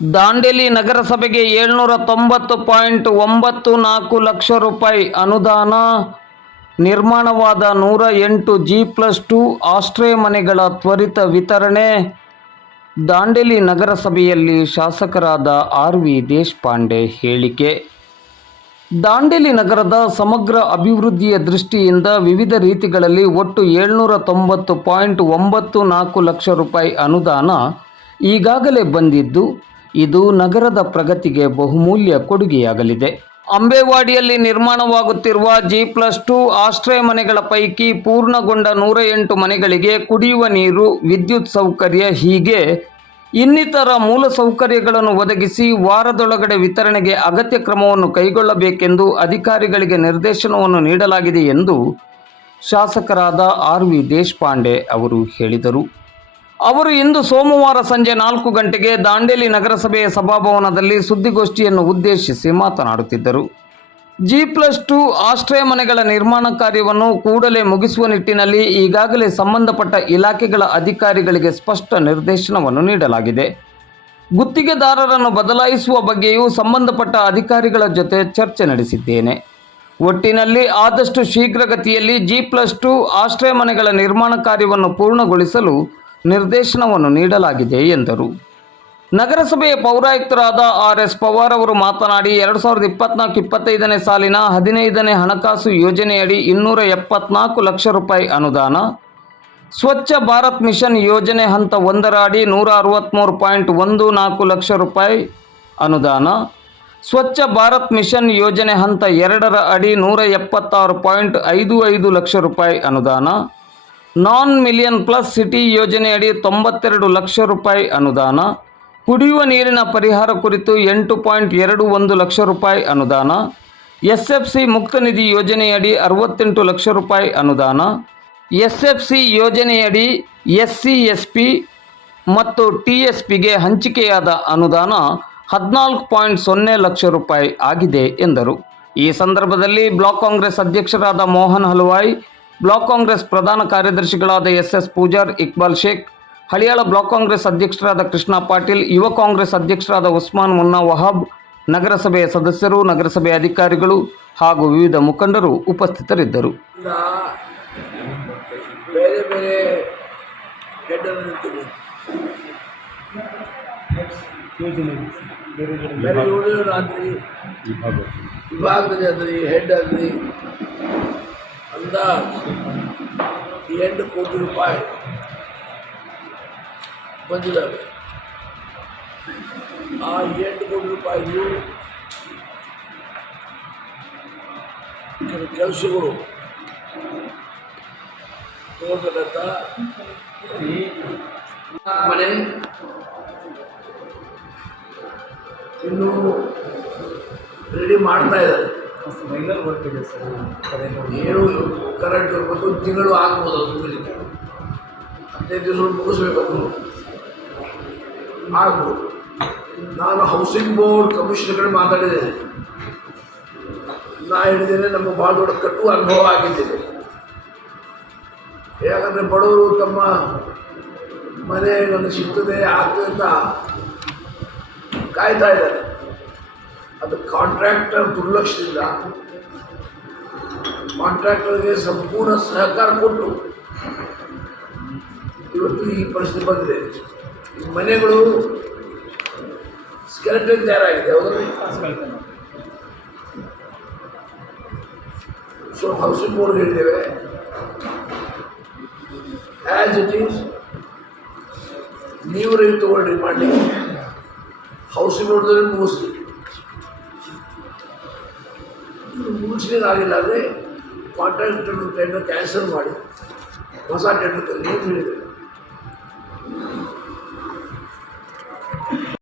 ದಾಂಡೇಲಿ ನಗರಸಭೆಗೆ ಏಳ್ನೂರ ತೊಂಬತ್ತು ಪಾಯಿಂಟ್ ಒಂಬತ್ತು ನಾಲ್ಕು ಲಕ್ಷ ರೂಪಾಯಿ ಅನುದಾನ, ನಿರ್ಮಾಣವಾದ ನೂರ ಎಂಟು ಜಿ ಪ್ಲಸ್ ಟು ಆಶ್ರಯ ಮನೆಗಳ ತ್ವರಿತ ವಿತರಣೆ. ದಾಂಡೇಲಿ ನಗರಸಭೆಯಲ್ಲಿ ಶಾಸಕರಾದ ಆರ್ ವಿ ದೇಶಪಾಂಡೆ ಹೇಳಿಕೆ. ದಾಂಡೇಲಿ ನಗರದ ಸಮಗ್ರ ಅಭಿವೃದ್ಧಿಯ ದೃಷ್ಟಿಯಿಂದ ವಿವಿಧ ರೀತಿಗಳಲ್ಲಿ ಒಟ್ಟು ಏಳ್ನೂರ ತೊಂಬತ್ತು ಪಾಯಿಂಟ್ ಒಂಬತ್ತು ನಾಲ್ಕು ಲಕ್ಷ ರೂಪಾಯಿ ಅನುದಾನ ಈಗಾಗಲೇ ಬಂದಿದ್ದು ಇದು ನಗರದ ಪ್ರಗತಿಗೆ ಬಹುಮೂಲ್ಯ ಕೊಡುಗೆಯಾಗಲಿದೆ. ಅಂಬೇವಾಡಿಯಲ್ಲಿ ನಿರ್ಮಾಣವಾಗುತ್ತಿರುವ ಜಿ ಪ್ಲಸ್ ಟು ಆಶ್ರಯ ಮನೆಗಳ ಪೈಕಿ ಪೂರ್ಣಗೊಂಡ ನೂರ ಎಂಟು ಮನೆಗಳಿಗೆ ಕುಡಿಯುವ ನೀರು, ವಿದ್ಯುತ್ ಸೌಕರ್ಯ ಹೀಗೆ ಇನ್ನಿತರ ಮೂಲ ಸೌಕರ್ಯಗಳನ್ನು ಒದಗಿಸಿ ವಾರದೊಳಗಡೆ ವಿತರಣೆಗೆ ಅಗತ್ಯ ಕ್ರಮವನ್ನು ಕೈಗೊಳ್ಳಬೇಕೆಂದು ಅಧಿಕಾರಿಗಳಿಗೆ ನಿರ್ದೇಶನವನ್ನು ನೀಡಲಾಗಿದೆ ಎಂದು ಶಾಸಕರಾದ ಆರ್ ವಿ ದೇಶಪಾಂಡೆ ಅವರು ಹೇಳಿದರು. ಅವರು ಇಂದು ಸೋಮವಾರ ಸಂಜೆ ನಾಲ್ಕು ಗಂಟೆಗೆ ದಾಂಡೇಲಿ ನಗರಸಭೆಯ ಸಭಾಭವನದಲ್ಲಿ ಸುದ್ದಿಗೋಷ್ಠಿಯನ್ನು ಉದ್ದೇಶಿಸಿ ಮಾತನಾಡುತ್ತಿದ್ದರು. ಜಿ ಪ್ಲಸ್ ಟು ಆಶ್ರಯ ಮನೆಗಳ ನಿರ್ಮಾಣ ಕಾರ್ಯವನ್ನು ಕೂಡಲೇ ಮುಗಿಸುವ ನಿಟ್ಟಿನಲ್ಲಿ ಈಗಾಗಲೇ ಸಂಬಂಧಪಟ್ಟ ಇಲಾಖೆಗಳ ಅಧಿಕಾರಿಗಳಿಗೆ ಸ್ಪಷ್ಟ ನಿರ್ದೇಶನವನ್ನು ನೀಡಲಾಗಿದೆ. ಗುತ್ತಿಗೆದಾರರನ್ನು ಬದಲಾಯಿಸುವ ಬಗ್ಗೆಯೂ ಸಂಬಂಧಪಟ್ಟ ಅಧಿಕಾರಿಗಳ ಜೊತೆ ಚರ್ಚೆ ನಡೆಸಿದ್ದೇನೆ. ಒಟ್ಟಿನಲ್ಲಿ ಆದಷ್ಟು ಶೀಘ್ರಗತಿಯಲ್ಲಿ ಜಿ ಪ್ಲಸ್ ಟು ಆಶ್ರಯ ಮನೆಗಳ ನಿರ್ಮಾಣ ಕಾರ್ಯವನ್ನು ಪೂರ್ಣಗೊಳಿಸಲು ನಿರ್ದೇಶನವನ್ನು ನೀಡಲಾಗಿದೆ ಎಂದರು. ನಗರಸಭೆಯ ಪೌರಾಯುಕ್ತರಾದ ಆರ್ ಎಸ್ ಪವಾರ್ ಅವರು ಮಾತನಾಡಿ, ಎರಡು ಸಾವಿರದ ಇಪ್ಪತ್ನಾಲ್ಕು ಇಪ್ಪತ್ತೈದನೇ ಸಾಲಿನ ಹದಿನೈದನೇ ಹಣಕಾಸು ಯೋಜನೆಯಡಿ ಇನ್ನೂರ ಎಪ್ಪತ್ನಾಲ್ಕು ಲಕ್ಷ ರೂಪಾಯಿ ಅನುದಾನ, ಸ್ವಚ್ಛ ಭಾರತ್ ಮಿಷನ್ ಯೋಜನೆ ಹಂತ ಒಂದರ ಅಡಿ ನೂರ ಅರವತ್ತ್ಮೂರು ಪಾಯಿಂಟ್ ಒಂದು ನಾಲ್ಕು ಲಕ್ಷ ರೂಪಾಯಿ ಅನುದಾನ, ಸ್ವಚ್ಛ ಭಾರತ್ ಮಿಷನ್ ಯೋಜನೆ ಹಂತ ಎರಡರ ಅಡಿ ನೂರ ಎಪ್ಪತ್ತಾರು ಪಾಯಿಂಟ್ ಐದು ಐದು ಲಕ್ಷ ರೂಪಾಯಿ ಅನುದಾನ ನಾನ್ ಮಿಲಿಯನ್ ಪ್ಲಸ್ ಸಿಟಿ ಯೋಜನೆಯಡಿ ತೊಂಬತ್ತೆರಡು ಲಕ್ಷ ರೂಪಾಯಿ ಅನುದಾನ, ಕುಡಿಯುವ ನೀರಿನ ಪರಿಹಾರ ಕುರಿತು ಎಂಟು ಪಾಯಿಂಟ್ ಎರಡು ಒಂದು ಲಕ್ಷ ರೂಪಾಯಿ ಅನುದಾನ ಎಸ್ ಎಫ್ ಸಿ ಮುಕ್ತ ನಿಧಿ ಯೋಜನೆಯಡಿ ಅರವತ್ತೆಂಟು ಲಕ್ಷ ರೂಪಾಯಿ ಅನುದಾನ ಎಸ್ ಎಫ್ ಸಿ ಯೋಜನೆಯಡಿ ಎಸ್ ಸಿ ಎಸ್ ಪಿ ಮತ್ತು ಟಿ ಎಸ್ ಪಿಗೆ ಹಂಚಿಕೆಯಾದ ಅನುದಾನ ಹದಿನಾಲ್ಕು ಪಾಯಿಂಟ್ ಸೊನ್ನೆ ಲಕ್ಷ ರೂಪಾಯಿ ಆಗಿದೆ ಎಂದರು. ಈ ಸಂದರ್ಭದಲ್ಲಿ ಬ್ಲಾಕ್ ಕಾಂಗ್ರೆಸ್ ಅಧ್ಯಕ್ಷರಾದ ಮೋಹನ್ ಹಲವಾಯ್ ಬ್ಲಾಕ್ ಕಾಂಗ್ರೆಸ್ ಪ್ರಧಾನ ಕಾರ್ಯದರ್ಶಿಗಳಾದ S S Pujar Iqbal Sheikh Haliyal block Congress ಅಧ್ಯಕ್ಷರಾದ ಕೃಷ್ಣ ಪಾಟೀಲ್ ಯುವ ಕಾಂಗ್ರೆಸ್ ಅಧ್ಯಕ್ಷರಾದ ಉಸ್ಮಾನ್ ಮುನ್ನಾ ವಹಾಬ್ ನಗರಸಭೆಯ ಸದಸ್ಯರು ನಗರಸಭೆಯ ಅಧಿಕಾರಿಗಳು ಹಾಗೂ ವಿವಿಧ ಮುಖಂಡರು ಉಪಸ್ಥಿತರಿದ್ದರು. ಬೇರೆ ಬೇರೆ ವಿಭಾಗದಲ್ಲಿ. ಹೆಡ್ ಆಗ್ರಿ ಅಂದಾಜ್ ಎಂಟು ಕೋಟಿ ರೂಪಾಯಿ ಬಂದಿದ್ದಾವೆ. ಆ ಎಂಟು ಕೋಟಿ ರೂಪಾಯಿಗೂ ಕೆಲಸಗಳು ತಗೋಬೇಕಂತ ಮನೆ ಇನ್ನೂ ರೆಡಿ ಮಾಡ್ತಾ ಇದ್ದಾರೆ. ವರ್ಕ್ ಇದೆ ಸರ್ ಏನು ಕರೆಂಟ್ ಒಂದು ತಿಂಗಳು ಆಗ್ಬೋದು ಅದು ಹದಿನೈದು ದಿವಸ ಮುಗಿಸ್ಬೇಕು ಆಗ್ಬೋದು. ನಾನು ಹೌಸಿಂಗ್ ಬೋರ್ಡ್ ಕಮಿಷನ್ಗಳು ಮಾತಾಡಿದೆ. ನಾ ಹೇಳಿದ್ದೇನೆ, ನಮ್ಮ ಭಾಳ ದೊಡ್ಡ ಕಟ್ಟು ಅನುಭವ ಆಗಿದ್ದೇನೆ. ಯಾಕಂದರೆ ಬಡವರು ತಮ್ಮ ಮನೆ ನನಗೆ ಸಿಗ್ತದೆ ಅಂತ ಕಾಯ್ತಾ ಇದ್ದಾರೆ. ಅದು ಕಾಂಟ್ರಾಕ್ಟರ್ ದುರ್ಲಕ್ಷದಿಂದ ಕಾಂಟ್ರಾಕ್ಟರ್ಗೆ ಸಂಪೂರ್ಣ ಸಹಕಾರ ಕೊಟ್ಟು ಇವತ್ತು ಈ ಪರಿಸ್ಥಿತಿ ಬಂದಿದೆ. ಮನೆಗಳು ಸ್ಕೆಲೆಟನ್ ತಯಾರಾಗಿದೆ ಹೌದಲ್ಲ ಸೊ ಹೌಸಿಂಗ್ ಬೋರ್ಡ್ ಹೇಳಿದ್ದೇವೆ. ಆ್ಯಸ್ ಇಟ್ ಈಸ್ ನೀವು ರೈತ ತಗೊಳ್ರಿ ಮಾಡಿ ಹೌಸಿಂಗ್ ಬೋರ್ಡ್ದಲ್ಲಿ ಮುಗಿಸ್ಲಿಕ್ಕೆ ಆಗಿಲ್ಲ ಅಂದರೆ ಕಾಂಟ್ರಾಕ್ಟರ್ ಟೆಂಡರ್ ಕ್ಯಾನ್ಸಲ್ ಮಾಡಿ ಹೊಸ ಟೆಂಡರ್ ತರಲಿ ಅಂತ ಹೇಳಿದ್ದಾರೆ